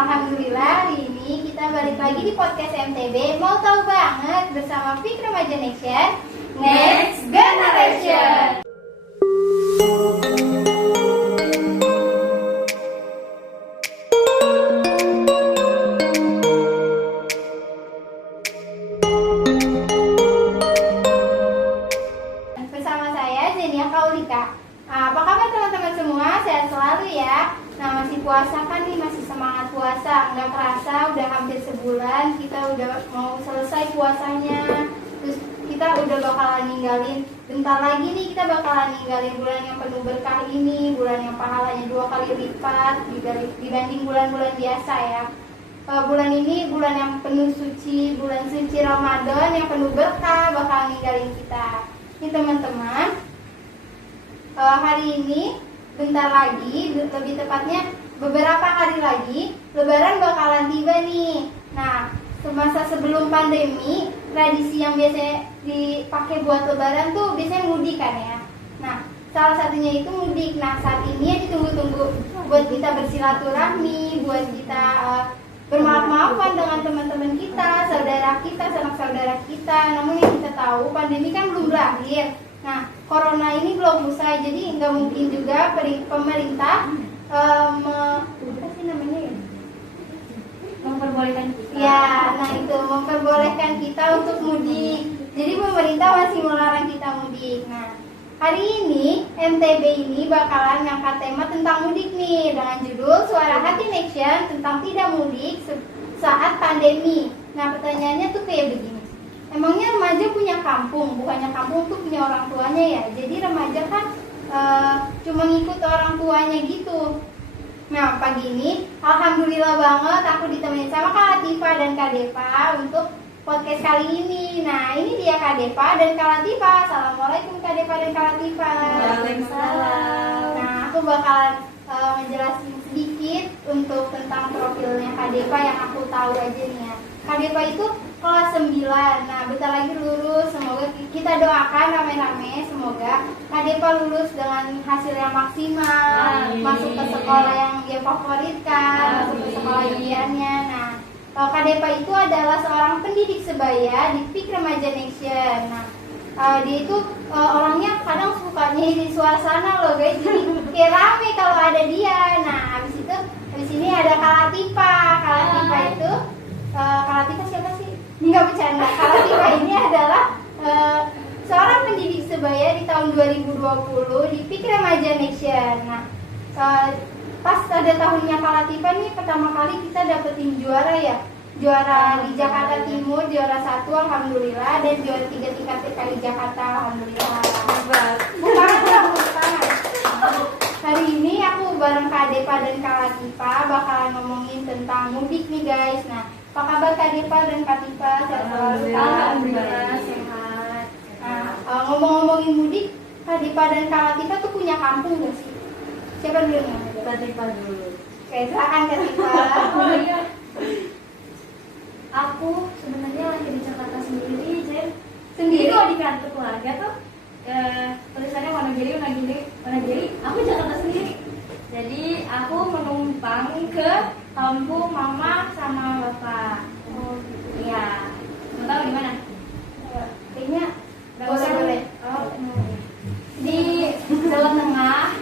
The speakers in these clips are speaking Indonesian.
Alhamdulillah hari ini kita balik lagi di podcast MTB. Mau tahu banget bersama Peak Remaja Nation Next Generation. Bersama saya Zenia Kaulika. Apa kabar teman-teman semua? Sehat selalu ya. Nah, masih puasa kan nih, masih semangat puasa. Nggak kerasa udah hampir sebulan kita udah mau selesai puasanya. Terus kita udah bakalan ninggalin, bentar lagi nih kita bakalan ninggalin bulan yang penuh berkah ini, bulan yang pahalanya 2 kali lipat dibanding bulan-bulan biasa ya. Bulan ini bulan yang penuh suci, bulan suci Ramadan yang penuh berkah bakalan ninggalin kita. Ini teman-teman, hari ini bentar lagi, lebih tepatnya beberapa hari lagi Lebaran bakalan tiba nih. Nah, semasa sebelum pandemi, tradisi yang biasanya dipakai buat Lebaran tuh biasanya mudik kan ya. Nah, salah satunya itu mudik. Nah, saat ini ya ditunggu-tunggu buat kita bersilaturahmi, buat kita bermaaf-maafan dengan teman-teman kita, saudara kita, sanak saudara kita. Namun yang kita tahu, pandemi kan belum berakhir. Nah, corona ini belum usai, jadi nggak mungkin juga pemerintah memperbolehkan kita. Ya, nah itu memperbolehkan kita untuk mudik. Jadi pemerintah masih melarang kita mudik. Nah, hari ini MTB ini bakalan ngangkat tema tentang mudik nih dengan judul Suara Hati Nation tentang tidak mudik saat pandemi. Nah, pertanyaannya tuh kayak begini. Emangnya remaja punya kampung? Bukannya kampung tuh punya orang tuanya ya. Jadi remaja kan cuma ngikut orang tuanya gitu. Nah, pagi ini alhamdulillah banget aku ditemani sama Kak Latifa dan Kak Depa untuk podcast kali ini. Nah, ini dia Kak Depa dan Kak Latifa. Assalamualaikum Kak Depa dan Kak Latifa. Waalaikumsalam. Nah, aku bakalan menjelaskan sedikit untuk tentang profilnya Kak Depa yang aku tahu aja nih ya. Kak Depa itu kelas 9. Nah, bentar lagi lulus. Semoga kita doakan rame-rame semoga Kak Depa lulus dengan hasil yang maksimal. Amin. Masuk ke sekolah yang dia favoritkan, masuk ke sekolah impiannya. Nah, Kak Depa itu adalah seorang pendidik sebaya di Peak Remaja Nation. Nah, dia itu orangnya kadang suka nyari suasana loh guys. Jadi kayak rame kalau ada dia. Nah, habis ini ada Kak Latifa. Kak Latifa itu Kak Latifa siapa sih? Nggak bercanda. Kak Latifa ini adalah seorang pendidik sebaya di tahun 2020 di Peak Remaja Nation. Nah, pas ada tahunnya Kak Latifa nih, pertama kali kita dapetin juara ya. Juara di Jakarta Timur, juara 1 alhamdulillah, dan juara 3 tingkat TKI Jakarta alhamdulillah. Bukan. Hari ini aku bareng Kak Depa dan Kak Latifa bakalan ngomongin tentang mudik nih guys. Nah, apa kabar Kak Depa dan Kak Latifa? Alhamdulillah sehat. Nah, ngomong-ngomongin mudik, Kak Depa dan Kak Latifa tuh punya kampung gak sih? Siapa dulu nih? Latifa dulu. Oke, silakan Kak Latifa. Oh iya. Aku sebenarnya lagi di Jakarta sendiri, Jen. Sendiri? Kalau di kartu keluarga tuh tulisannya Wonogiri. Aku Jakarta sendiri. Jadi aku menumpang ke kampung mama sama bapak. Oh, Iya. Mau tahu di mana? kayaknya Nggak boleh. Oh, di Jawa Tengah.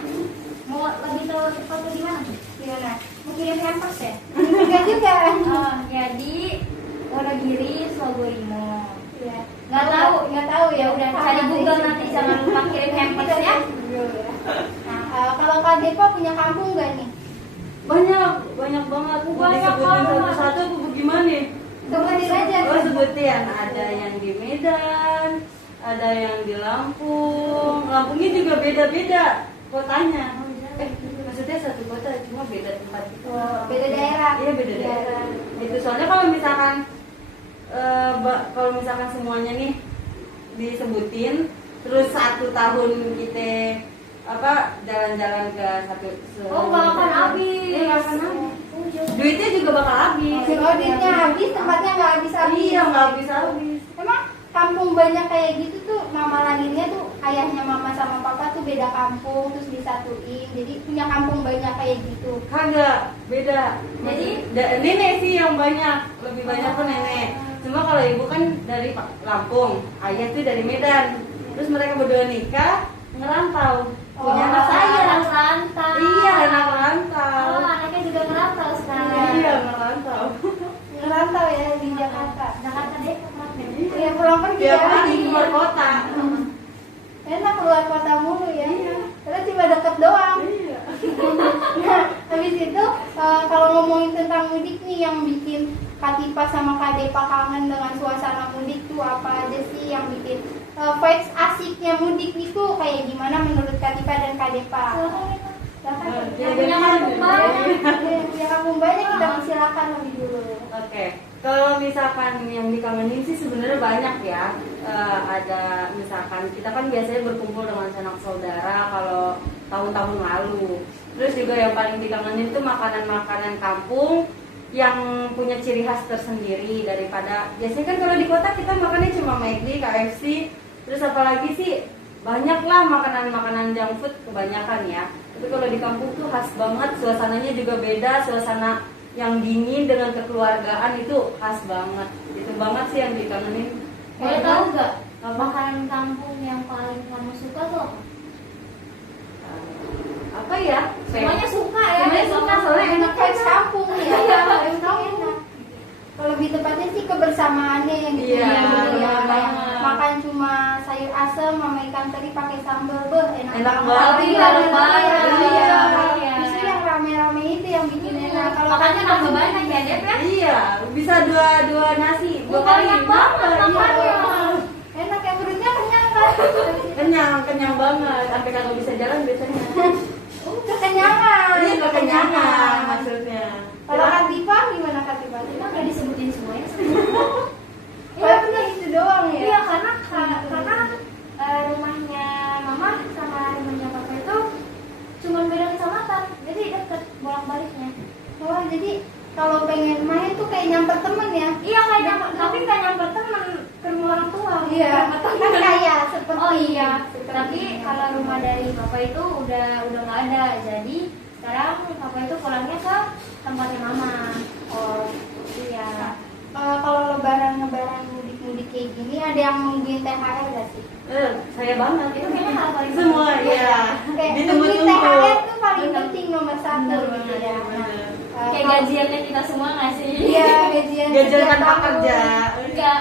Mau lebih tahu tepatnya di mana? Gimana? Mau kirim hampers ya? Enggak juga. Oh, ya di Wonogiri, Sogoimo. Iya. Nggak tahu ya udah cari Google nanti, jangan lupa kirim hampers ya. Nah, kalau Kak Depa punya kampung nggak nih? Banyak banget. Mau Banyak disebutin banget. satu-satu apa gimana? Sebutin aja. Oh, sebutin. Ada yang di Medan, ada yang di Lampung. Lampungnya juga beda-beda kotanya. Maksudnya satu kota cuma beda tempat gitu. Oh, beda daerah. Iya, beda daerah. Itu soalnya kalau misalkan semuanya nih disebutin, terus 1 tahun kita jalan-jalan ke satu. Oh, nggak akan habis. Iya, nggak akan habis. Duitnya juga bakal habis. Auditnya habis, tempatnya nggak habis-habis. Iya, nggak habis-habis. Emang kampung banyak kayak gitu tuh mama lahirnya tuh ayahnya mama sama papa tuh beda kampung terus disatuin, jadi punya kampung banyak kayak gitu. Kagak, beda. Jadi nenek sih yang banyak, lebih banyak tuh nenek. Cuma kalau ibu kan dari Lampung, ayah tuh dari Medan. Terus mereka berdua nikah, ngerantau. Punya anak Saya saya. anak rantau. Iya, anak rantau. Oh, anaknya juga ngerantau sekarang. Iya, ngerantau. Ngerantau ya di Jakarta. Jakarta Depok mah. Iya pulang pergi Tiap ya. hari keluar kota. Enak keluar kota mulu ya. Iya. Karena cuma deket doang. Iya. Nah, habis itu kalau ngomongin tentang mudik nih yang bikin Katipa sama Kak Depa kangen dengan suasana mudik tuh apa aja sih yang bikin vibes asiknya mudik itu kayak gimana menurut Katipa dan Kak Depa? Silakan. Yang punya kampung banyak. Yang punya kampung banyak kita silakan lebih dulu. Oke, kalau misalkan yang dikangenin sih sebenarnya banyak ya. Ada misalkan kita kan biasanya berkumpul dengan sanak saudara kalau tahun-tahun lalu. Terus juga yang paling dikangenin itu makanan-makanan kampung yang punya ciri khas tersendiri daripada biasanya kan kalau di kota kita makannya cuma McD, KFC, terus apalagi sih banyak lah makanan-makanan junk food kebanyakan ya. Tapi kalau di kampung tuh khas banget, suasananya juga beda, suasana yang dingin dengan kekeluargaan itu khas banget. Itu banget sih yang dikangenin. Boleh tahu nggak makanan kampung yang paling kamu suka tuh apa? Apa ya? Semuanya suka ya. Semuanya suka, soalnya enak Vibes kampung ya. Iya, Emang enak. Kalau lebih tepatnya sih kebersamaannya yang bikin Iya, enak ya. benar Kayak banget. makan cuma sayur asem sama ikan teri pakai sambal, enak Enak banget. banget. Tapi Iya, bareng-bareng. bareng-bareng. Iya. Iya. Justru yang rame-rame itu yang bikin enak. Kalau Makanya kan nambah banyak ya Dep ya. Iya, bisa dua nasi, dua kali. Banyak banget Iya. makanya. enak ya, perutnya kenyang kan. Kenyang banget, sampai kagak bisa jalan biasanya. Kekenyangan. Ini kekenyangan maksudnya. Kalau Katipa gimana Katipa? Emang nggak disebutin semuanya? Iya benar itu doang ya. Iya karena rumahnya mama sama rumahnya papa itu cuma beda kecamatan, jadi deket bolak-baliknya. Oh jadi kalau pengen main tuh kayak nyamper temen ya? Iya kayak nyamper, tapi nggak nyamper temen ke rumah orang tua. Iya. Nyamper Kan temen. kayak seperti. Oh iya. seperti- Tapi kalau rumah dari papa itu udah nggak ada, jadi sekarang papa itu pulangnya ke tempatnya mama. Oh Iya. kalau lebaran mudik kayak gini ada yang nungguin THR gak sih? Saya banget. Itu kayaknya hal paling Semua penting. ya. Kayak Ditunggu-tunggu. nungguin THR tuh paling Bener. penting nomor satu Bener gitu banget, ya. bener. Kayak kalau- gajiannya kita semua nggak sih? Iya gajian. Gajian setiap tanpa tahun. kerja.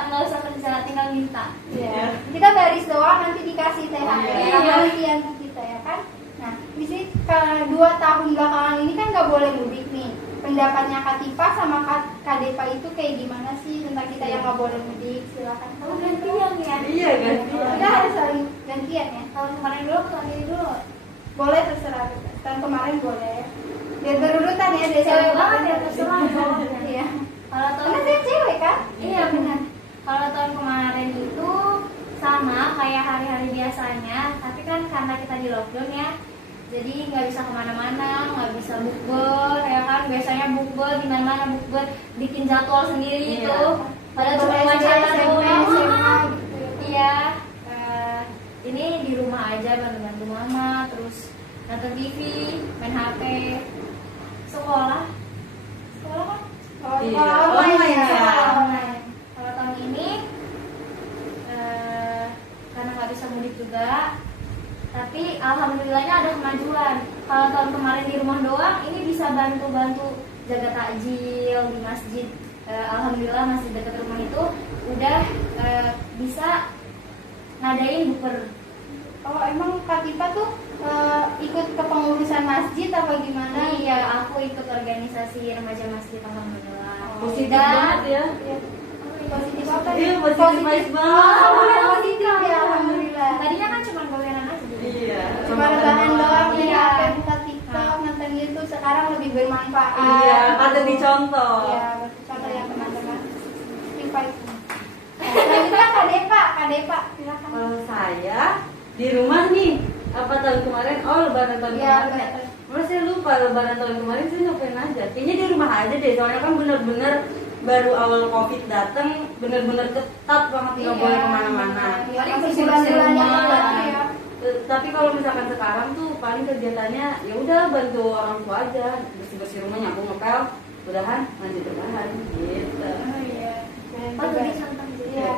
Nggak usah kerja, tinggal minta. Iya. Kita baris doang nanti dikasih THR. Iya. Gantian kita ya kan. Nah di sini 2 tahun belakangan ini kan nggak boleh mudik nih. Pendapatnya Katipa sama Kak Depa itu kayak gimana sih tentang kita yang nggak boleh mudik? Silakan. Oh, gantian ya. Iya gantian. Kita harus saling gantian ya. Tahun kemarin dulu, tahun ini dulu. Boleh terserah. Tahun kemarin boleh. Biar berurutan ya. Dari Cewek cewek banget ya, terserah cowoknya. Iya. Kalau tahun Karena saya cewek kan? Iya benar. Kalau tahun kemarin itu sama kayak hari-hari biasanya, tapi kan karena kita di lockdown ya, jadi nggak bisa kemana-mana, nggak bisa bukber, ya kan? Biasanya bukber di mana-mana bukber, bikin jadwal sendiri Iya. gitu. Padahal cuma Bukber wacana SMP, doang. SMA gitu. Iya. Ini di rumah aja bantu-bantu mama, terus nonton TV, main HP, sekolah kan? Oh, Iya, kalau online ya. ya. Online. Kalau tahun ini karena nggak bisa mudik juga, tapi alhamdulillahnya ada kemajuan. Kalau tahun kemarin di rumah doang, ini bisa bantu-bantu jaga takjil di masjid. Alhamdulillah masjid dekat rumah itu udah bisa ngadain buker. Oh emang Katipa tuh ikut kepengurusan masjid apa gimana? Iya, aku ikut organisasi remaja masjid alhamdulillah. Positif Dan- banget ya. Positif apa? Iya, positif banget. Alhamdulillah positif ya alhamdulillah. Tadinya kan cuma goleran aja. Iya. Cuma rebahan doang Iya. ya, apa buka TikTok, nonton YouTube sekarang lebih bermanfaat. Iya, patut dicontoh. Iya, contoh ya teman-teman. Katipa itu. Selanjutnya Kak Depa, silakan. Kalau saya di rumah nih, apa tahun kemarin? Oh lebaran tahun Iya, kemarin. lebaran. Menurut saya lupa lebaran tahun kemarin saya ngapain aja. Kayaknya di rumah aja deh, soalnya kan bener-bener baru awal COVID datang bener-bener ketat banget nggak Iya. boleh kemana-mana. Iya, Paling masih bersih-bersih bulan-bulannya rumah. ketat ya. Tapi kalau misalkan sekarang tuh paling kegiatannya ya udah bantu orang tua aja, bersih-bersih rumah, nyapu ngepel, udahan lanjut rebahan gitu. Oh iya. Pas lagi santan gitu. Iya.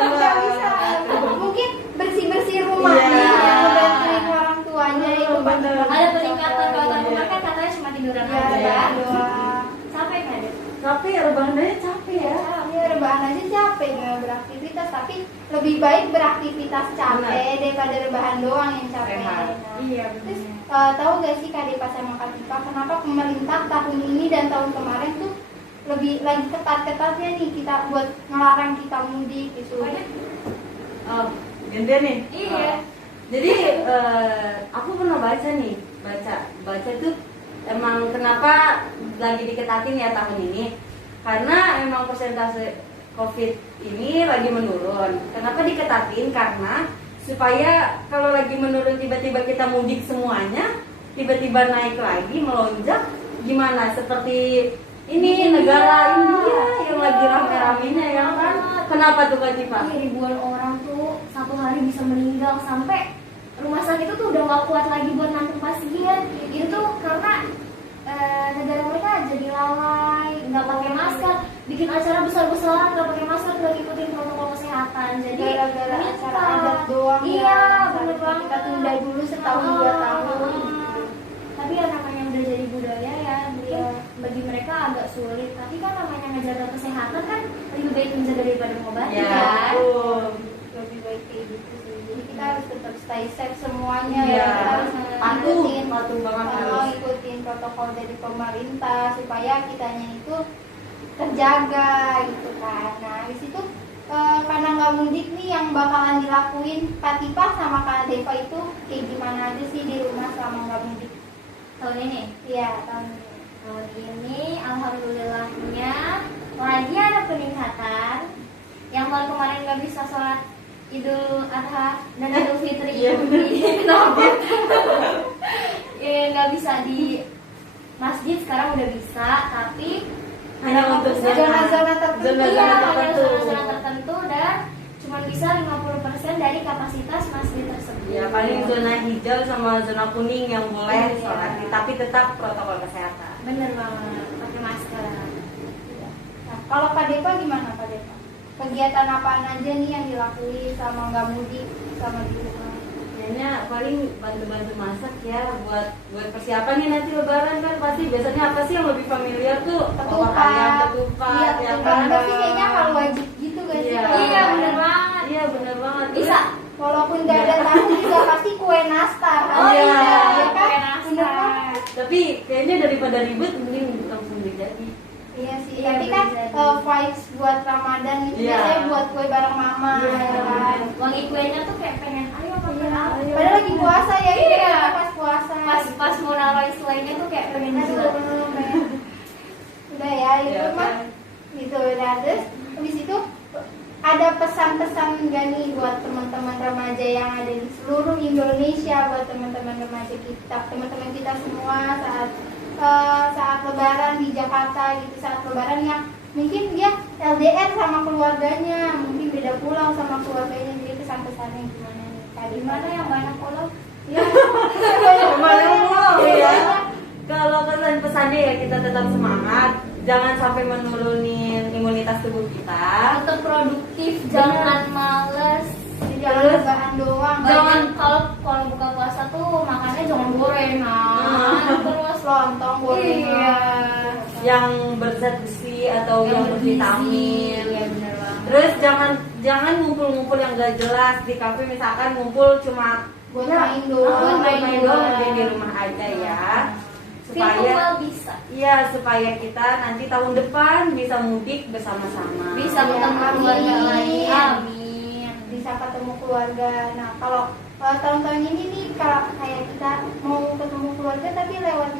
Enggak bisa. Mungkin bersih-bersih rumah Iya. nih, yang ngebantuin orang tuanya itu Bener. Ada peningkatan kalau tahun Iya. kemarin kan katanya cuma tiduran Ya, aja. doang. Capek kan? Capek ya, rebahan aja capek ya. Ya, rebahan aja capek nggak beraktivitas, tapi lebih baik beraktivitas capek daripada rebahan doang yang capek. Sehat. Nah, Iya terus benar. tahu gak sih Kak Depa sama Kak Tifa, kenapa pemerintah tahun ini dan tahun kemarin tuh lebih lagi ketat-ketatnya nih kita buat ngelarang kita mudik gitu. Oh, gantian nih. Iya. Jadi aku pernah baca nih, baca tuh emang kenapa lagi diketatin ya tahun ini, karena emang persentase COVID ini lagi menurun. Kenapa diketatin? Karena supaya kalau lagi menurun tiba-tiba kita mudik semuanya, tiba-tiba naik lagi melonjak, gimana? Seperti ini negara India yang lagi rame-ramenya ya kan? Kenapa tuh Kak Cipa? Iya, ribuan orang tuh satu hari bisa meninggal sampai rumah sakit itu tuh udah gak kuat lagi buat nampung pasien. Itu tuh karena negara mereka jadi lalai, nggak pakai masker, bikin acara besar-besaran nggak pakai masker, nggak ngikutin protokol kesehatan. Jadi Gara-gara meningkat. acara adat doang Iya, ya, bener banget. kita tunda dulu setahun 2 tahun. Tapi ya namanya udah jadi budaya ya, mungkin Iya. bagi mereka agak sulit. Tapi kan namanya ngejaga kesehatan kan lebih baik menjaga daripada mengobati Ya, kan. betul. Lebih baik kayak gitu sih. Jadi kita harus tetap stay safe semuanya Iya. ya. Kita harus Patuh banget harus. ikutin protokol dari pemerintah supaya kitanya itu terjaga gitu kan. Nah, di situ karena nggak mudik nih yang bakalan dilakuin Kak Tifa sama Kak Deva itu kayak gimana aja sih di rumah selama nggak mudik? Tahun ini Iya, tahun ini. Tahun ini alhamdulillahnya lagi ada peningkatan. Yang tahun kemarin nggak bisa sholat Idul Adha dan Idul Fitri Iya, di Nabut. Nggak bisa di masjid, sekarang udah bisa, tapi Hanya untuk zona-zona tertentu. Zona-zona iya, hanya tertentu. zona-zona tertentu dan cuma bisa 50% dari kapasitas masjid tersebut. Ya paling zona hijau sama zona kuning yang boleh Iya. sholat, tapi tetap protokol kesehatan. Bener banget, pakai masker. Nah, kalau Kak Deva gimana Kak Deva? Kegiatan apaan aja nih yang dilakuin sama nggak mudik sama di rumah? Kayaknya paling bantu-bantu masak ya buat persiapan nih nanti lebaran kan pasti biasanya apa sih yang lebih familiar tuh opor ayam, ketupat, Iya, ya ketupat. kan? Tapi kayaknya hal wajib gitu gak sih? Iya. Kalau Iya, lebaran? bener banget. Iya bener banget. Bisa. Walaupun gak ada tahu juga pasti kue nastar. Oh iya, ya kan? kue nastar. Bener banget. Tapi kayaknya daripada ribet mending langsung jadi. Iya sih, Iya, tapi kan bisa. vibes buat Ramadan itu Iya. biasanya buat kue bareng mama Iya. ya kan? Wangi kuenya tuh kayak pengen ayo makan Iya. apa. Padahal lagi puasa ya, ini Iya. kan pas puasa. Pas mau naruh suainya tuh kayak pengen jilat. Udah ya, itu Iya, mah kan? gitu. Nah, terus habis itu ada pesan-pesan nggak nih buat teman-teman remaja yang ada di seluruh Indonesia, buat teman-teman remaja kita, teman-teman kita semua saat lebaran di Jakarta gitu, saat lebaran yang mungkin dia LDR sama keluarganya, mungkin beda pulau sama keluarganya, jadi pesan-pesannya gimana nih? Gimana yang banyak pulau? Ya, Banyak pulau ya. Kalau pesan-pesannya ya kita tetap semangat, jangan sampai menurunin imunitas tubuh kita. Tetap produktif, jangan males. jangan rebahan doang. Jangan kalau buka puasa tuh makannya jangan gorengan, terus lontong iya. gorengan. Yang berzat besi atau yang bervitamin. Iya benar banget. Terus jangan ngumpul-ngumpul yang gak jelas di kafe, misalkan ngumpul cuma Buat ya, main doang. buat main doang, doang. mending di rumah aja ya. Virtual Supaya bisa. iya, supaya kita nanti tahun depan bisa mudik bersama-sama. Bisa Iya, bertemu keluarga amin. lagi. Amin. Bisa ketemu keluarga. Nah, kalau tahun-tahun ini nih kalau kayak kita mau ketemu keluarga tapi lewat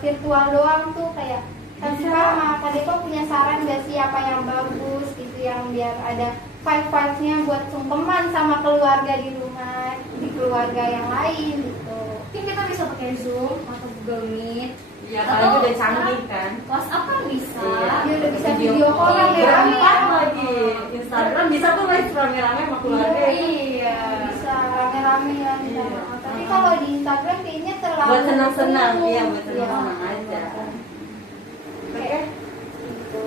virtual doang tuh kayak Kak Bisa. Sipa sama Kak Depa punya saran gak sih apa yang bagus gitu yang biar ada vibes-nya buat sungkeman sama keluarga di rumah, di keluarga keluarga yang lain gitu. Mungkin kita bisa pakai Zoom atau Google Meet. Ya kalau udah canggih kan. WhatsApp kan bisa. Iya. Dia udah bisa video call rame-rame ya. Lagi Instagram bisa tuh live rame-rame sama keluarga. Iya. Bisa rame-rame ya. Iya. Tapi kalau di Instagram kayaknya terlalu Buat senang-senang, penuh. iya buat senang-senang Iya. aja. Oke. Gitu.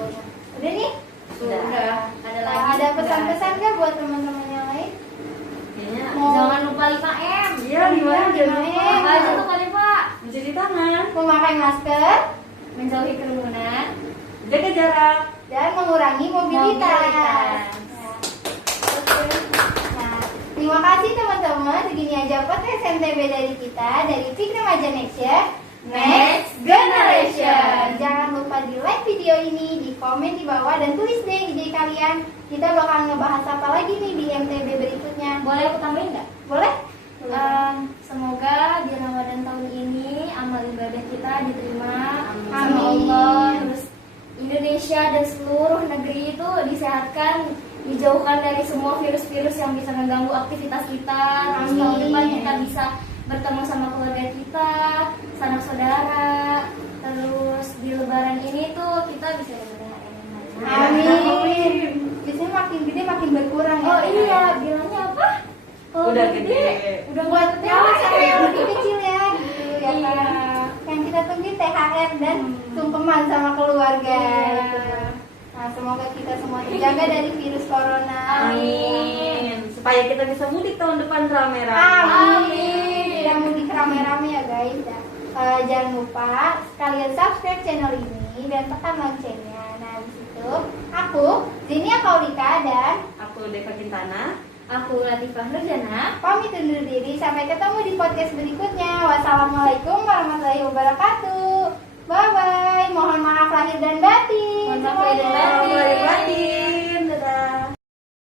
Udah nih? Sudah. Ada Nah, lagi. ada pesan-pesan nggak buat teman-teman yang lain? Kayaknya Jangan lupa 5M. iya gimana jangan lupa. Apa aja tuh kali Pak? Mencuci tangan, Memakai masker Menjauhi kerumunan. jaga jarak. dan mengurangi mobilitas. Mobilitas. Nah, terima kasih teman-teman. Segini aja podcast NTB dari kita dari Fikri Remaja Next Generation. Jangan lupa di like video ini, di komen di bawah dan tulis deh ide kalian. Kita bakal ngebahas apa lagi nih di MTB berikutnya. Boleh aku tambahin nggak? Boleh? Semoga di Ramadan tahun ini amal ibadah kita diterima sama Amin. Allah. Terus Indonesia dan seluruh negeri itu disehatkan, dijauhkan dari semua virus-virus yang bisa mengganggu aktivitas kita. Terus tahun Amin. depan kita bisa bertemu sama keluarga kita, sanak saudara. Terus di Lebaran ini tuh kita bisa dengar Amin. Biasanya makin gede makin berkurang ya. Oh iya, bilangnya apa? Kalau Udah gede. udah Buat gede. sama yang lebih kecil ya, gitu ya Iya. kan. Yang kita tungguin THR dan sungkeman sama keluarga. Iya. Gitu. Nah, semoga kita semua terjaga dari virus corona. Amin. Supaya kita bisa mudik tahun depan rame-rame. Amin. Yang mudik rame-rame ya guys. Ya. Jangan lupa sekalian subscribe channel ini dan tekan loncengnya. Nah, di situ aku Zinia Kaulika dan Aku Deva Kintana. Aku Latifah Nurjana. pamit undur diri. Sampai ketemu di podcast berikutnya. Wassalamualaikum warahmatullahi wabarakatuh. Bye bye. Mohon maaf lahir dan batin. Mohon maaf lahir dan batin. Selamat menikmati.